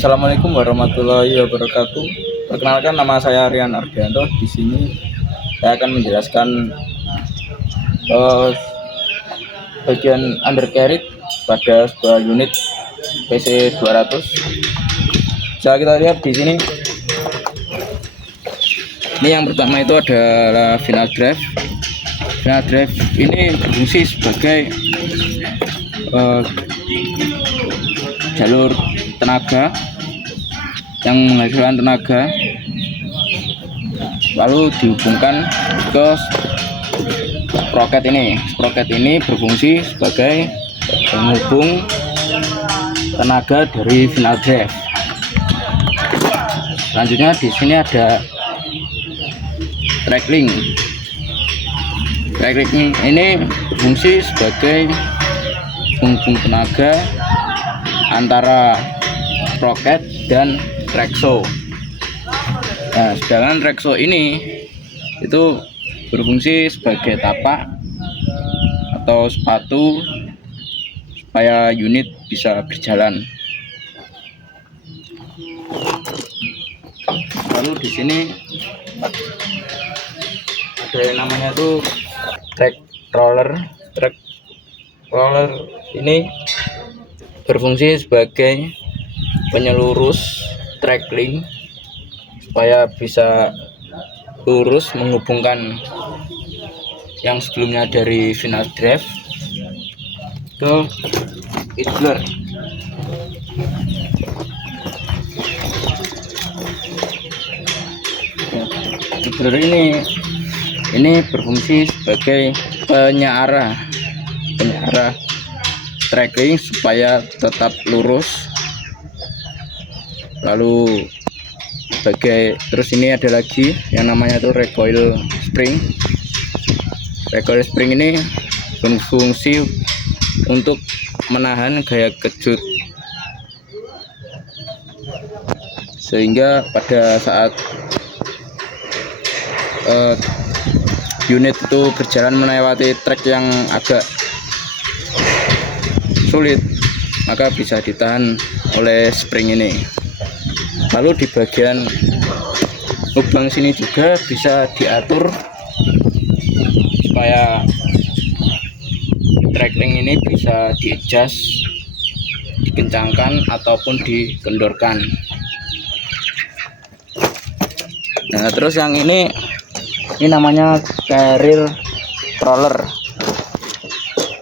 Assalamualaikum warahmatullahi wabarakatuh. Perkenalkan, nama saya Rian Ardianto. Di sini saya akan menjelaskan eh, bagian undercarriage pada sebuah unit PC 200. Bisa kita lihat di sini. Ini yang pertama itu adalah final drive. Final drive ini berfungsi sebagai jalur tenaga yang menghasilkan tenaga, lalu dihubungkan ke sprocket ini. Sprocket ini berfungsi sebagai penghubung tenaga dari final drive. Selanjutnya di sini ada track link. Track link ini berfungsi sebagai penghubung tenaga antara sprocket dan tracksaw. Nah, sedangkan tracksaw ini itu berfungsi sebagai tapak atau sepatu supaya unit bisa berjalan. Lalu di sini ada yang namanya tuh track roller. Track roller ini berfungsi sebagai penyelurus track link supaya bisa lurus menghubungkan yang sebelumnya dari final drive ke idler. Idler ini berfungsi sebagai penyearah track link supaya tetap lurus. Lalu terus ini ada lagi yang namanya tuh recoil spring. Recoil spring ini berfungsi untuk menahan gaya kejut, sehingga pada saat unit itu berjalan melewati trek yang agak sulit, maka bisa ditahan oleh spring ini. Lalu di bagian lubang sini juga bisa diatur supaya track link ini bisa di-adjust, dikencangkan ataupun dikendorkan. Nah, terus yang ini namanya carrier roller.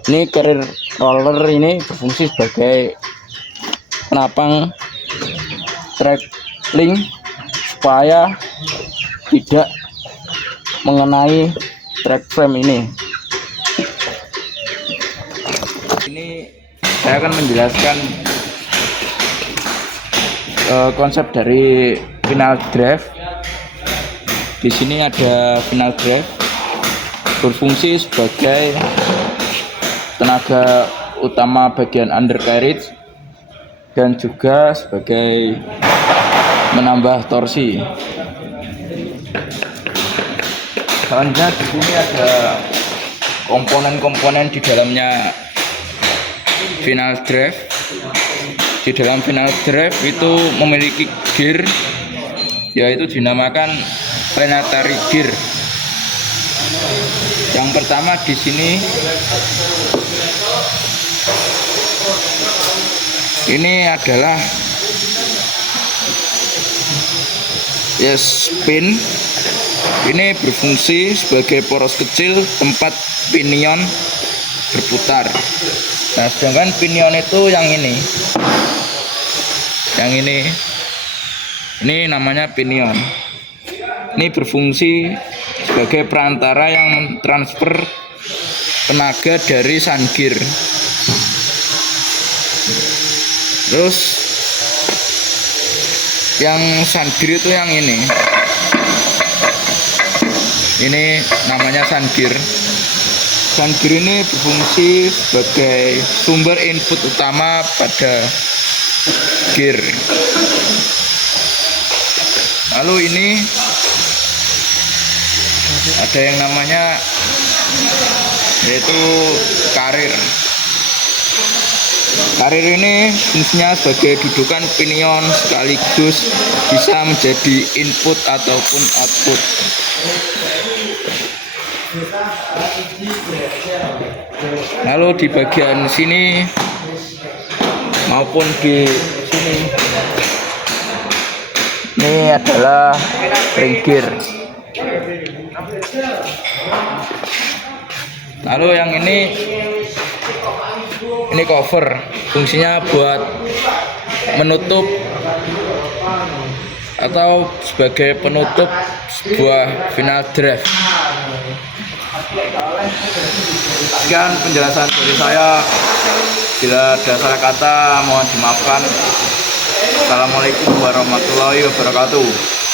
Ini carrier roller ini berfungsi sebagai penapang track link supaya tidak mengenai track frame ini. Ini saya akan menjelaskan konsep dari final drive. Di sini ada final drive berfungsi sebagai tenaga utama bagian undercarriage dan juga sebagai menambah torsi. Selanjutnya di sini ada komponen-komponen di dalamnya final drive. Di dalam final drive itu memiliki gear, yaitu dinamakan planetary gear. Yang pertama di sini ini adalah spin. Ini berfungsi sebagai poros kecil tempat pinion berputar. Nah, sedangkan pinion itu yang ini namanya pinion. Ini berfungsi sebagai perantara yang mentransfer tenaga dari sun gear. Terus yang sun gear itu yang ini namanya sun gear. Sun gear ini berfungsi sebagai sumber input utama pada gear. Lalu ini ada yang namanya yaitu karir. Karir ini fungsinya sebagai dudukan pinion sekaligus bisa menjadi input ataupun output. Lalu di bagian sini maupun di sini ini adalah ring gear. Lalu yang ini cover, fungsinya buat menutup atau sebagai penutup sebuah final drive. Sekian penjelasan dari saya. Bila ada salah kata mohon dimaafkan. Assalamualaikum warahmatullahi wabarakatuh.